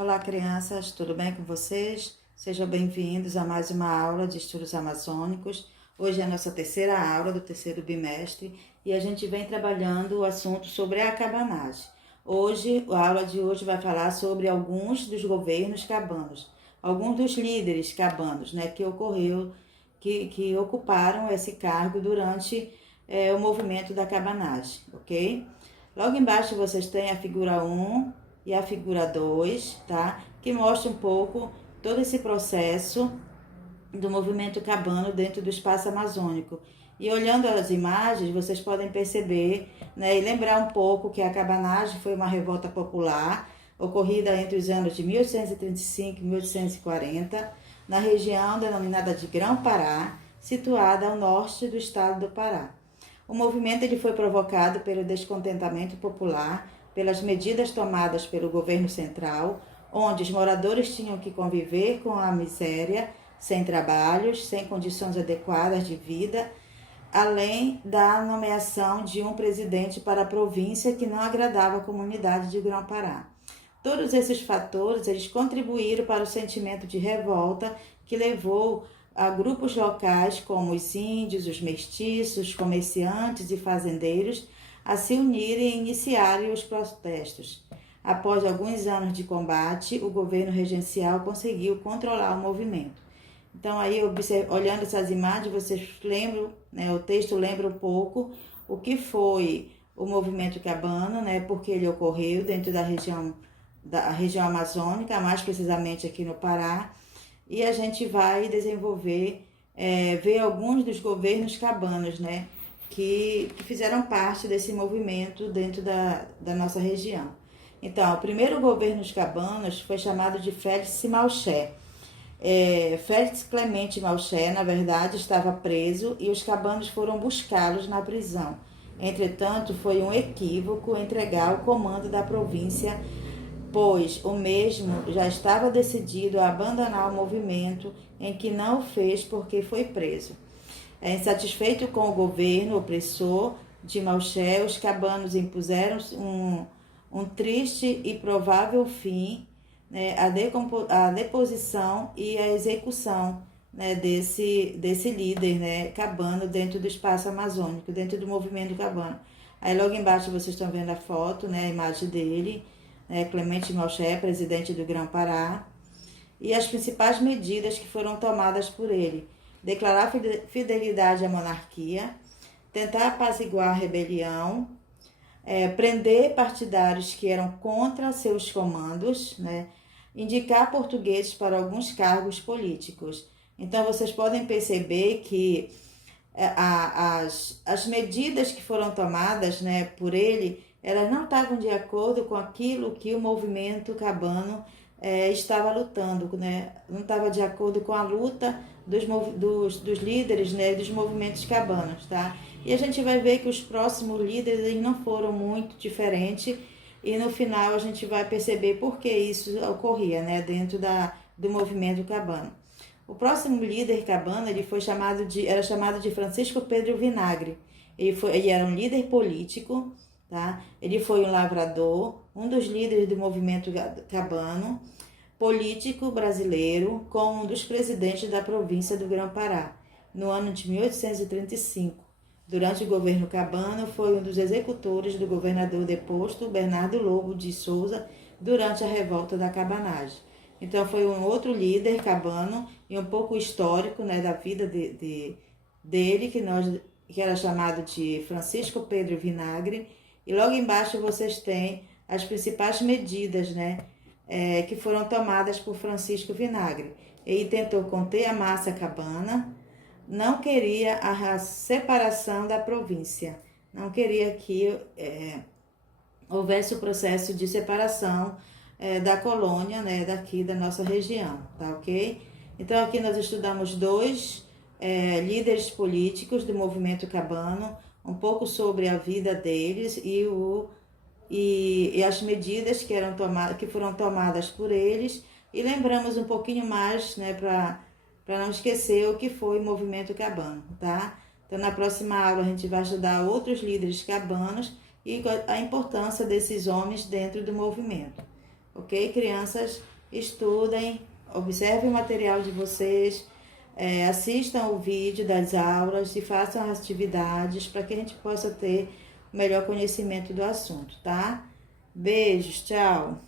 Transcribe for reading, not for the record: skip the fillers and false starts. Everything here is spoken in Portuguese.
Olá, crianças, tudo bem com vocês? Sejam bem-vindos a mais uma aula de estudos amazônicos. Hoje é a nossa terceira aula do terceiro bimestre e a gente vem trabalhando o assunto sobre a cabanagem. Hoje, a aula de hoje vai falar sobre alguns dos governos cabanos, alguns dos líderes cabanos, que ocuparam esse cargo durante o movimento da cabanagem, ok? Logo embaixo vocês têm a figura 1 e a figura 2, tá? Que mostra um pouco todo esse processo do movimento cabano dentro do espaço amazônico. E olhando as imagens, vocês podem perceber, né, e lembrar um pouco que a cabanagem foi uma revolta popular ocorrida entre os anos de 1835 e 1840, na região denominada de Grão-Pará, situada ao norte do estado do Pará. O movimento ele foi provocado pelo descontentamento popular, pelas medidas tomadas pelo governo central, onde os moradores tinham que conviver com a miséria, sem trabalhos, sem condições adequadas de vida, além da nomeação de um presidente para a província que não agradava a comunidade de Grão-Pará. Todos esses fatores eles contribuíram para o sentimento de revolta que levou a grupos locais como os índios, os mestiços, comerciantes e fazendeiros a se unirem e iniciarem os protestos. Após alguns anos de combate, o governo regencial conseguiu controlar o movimento. Então, aí, olhando essas imagens, vocês lembram, né, o texto lembra um pouco o que foi o movimento cabano, né, porque ele ocorreu dentro da região amazônica, mais precisamente aqui no Pará, e a gente vai desenvolver, ver alguns dos governos cabanos, né, que fizeram parte desse movimento dentro da nossa região. Então, o primeiro governo dos cabanos foi chamado de Félix Malché. Félix Clemente Malché, na verdade, estava preso e os cabanos foram buscá-los na prisão. Entretanto, foi um equívoco entregar o comando da província, pois o mesmo já estava decidido a abandonar o movimento, em que não o fez porque foi preso. Insatisfeito com o governo opressor de Malché, os cabanos impuseram um triste e provável fim, né, a deposição e a execução, né, desse líder, né, cabano dentro do espaço amazônico, dentro do movimento cabano. Aí logo embaixo vocês estão vendo a foto, né, a imagem dele, né, Clemente Malché, presidente do Grão-Pará, e as principais medidas que foram tomadas por ele: declarar fidelidade à monarquia, tentar apaziguar a rebelião, prender partidários que eram contra seus comandos, né, indicar portugueses para alguns cargos políticos. Então, vocês podem perceber que as medidas que foram tomadas, né, por ele, elas não estavam de acordo com aquilo que o movimento cabano estava lutando, né? Não estava de acordo com a luta dos líderes, né, dos movimentos cabanos, tá? E a gente vai ver que os próximos líderes eles não foram muito diferentes e no final a gente vai perceber por que isso ocorria, né, dentro do movimento cabano. O próximo líder cabano era chamado de Francisco Pedro Vinagre. Ele era um líder político, tá? Ele foi um lavrador, um dos líderes do movimento cabano, político brasileiro, como um dos presidentes da província do Grão-Pará, no ano de 1835. Durante o governo cabano, foi um dos executores do governador deposto Bernardo Lobo de Souza durante a revolta da cabanagem. Então, foi um outro líder cabano e um pouco histórico, né, da vida dele, que era chamado de Francisco Pedro Vinagre. E logo embaixo vocês têm as principais medidas, né, que foram tomadas por Francisco Vinagre. Ele tentou conter a massa cabana, não queria a separação da província, não queria que houvesse o processo de separação da colônia, né, daqui da nossa região, tá ok? Então aqui nós estudamos dois líderes políticos do movimento cabano, um pouco sobre a vida deles e as medidas que foram tomadas por eles, e lembramos um pouquinho mais, né, para não esquecer o que foi o movimento cabano, tá? Então, na próxima aula, a gente vai estudar outros líderes cabanos e a importância desses homens dentro do movimento. ok? Crianças, estudem, observem o material de vocês, assistam o vídeo das aulas e façam as atividades para que a gente possa ter o melhor conhecimento do assunto, tá? Beijos, tchau!